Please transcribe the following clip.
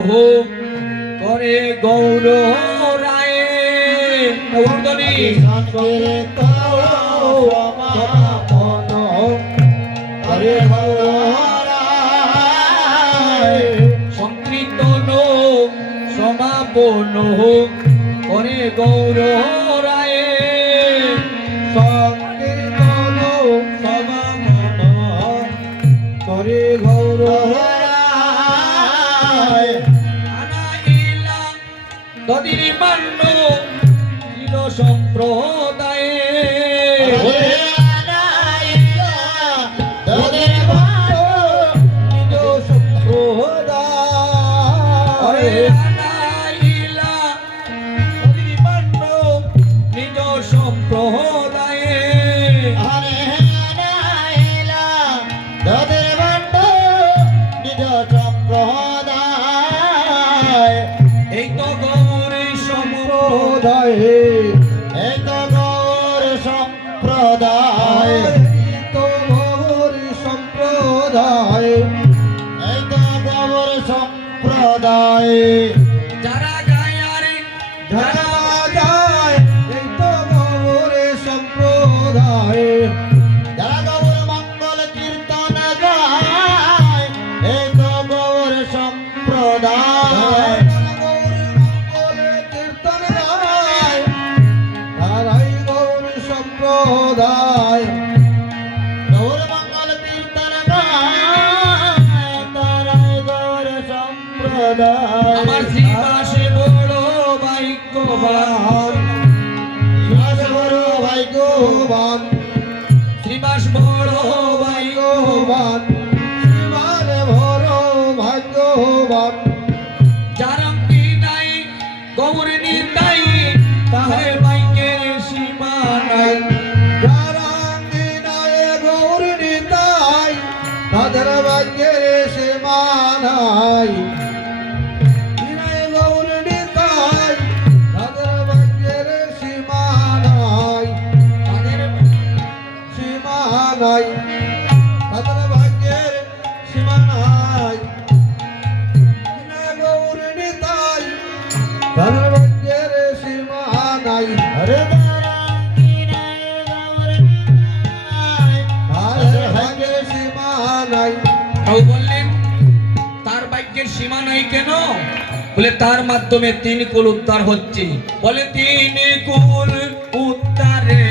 করে গৌর রায়ে গৌরদনী সংকীর্তন সমাপন করে গৌর রায়ে সংকীর্তন সমাপন করে গৌর তদির মান্য চির সম্প্রদায়ে যারা গায় আরে যারা যায় এই তো গৌর সম্প্রদায় যারা গৌর মঙ্গল কীর্তন গায় এই তো গৌর সম্প্রদায় গৌর মঙ্গল কীর্তন গায় তারাই গৌর সম্প্রদায় গৌর মঙ্গল কীর্তন গায় তারাই গৌর সম্প্রদায় আমার শ্রীবাসে বড় ভাগ্যবান বড় ভাগ্যবান শ্রীবাস বড় ভাগ্যবান শিবান বড় ভাগ্যবান যার কি নাই গৌর নিতাই তাহে ভাগ্যের সীমা নাই যারা বিনয় গৌর নিতাই তাদের ভাগ্যের সীমা নাই বিনয় গৌর নিতাই তাদের ভাগ্যের সীমা নাই তাদের সীমা নাই তাদের ভাগ্যের সীমা নাই বিনয় গৌর নিতাই তাদের ভাগ্যের সীমা নাই হরে তাদের ভাগ্যের সীমা নাই তাও বললেন তার ভাগ্যের সীমা নাই কেন বলে তার মাধ্যমে তিন কুল উদ্ধার হচ্ছে বলে তিন কুল উদ্ধারে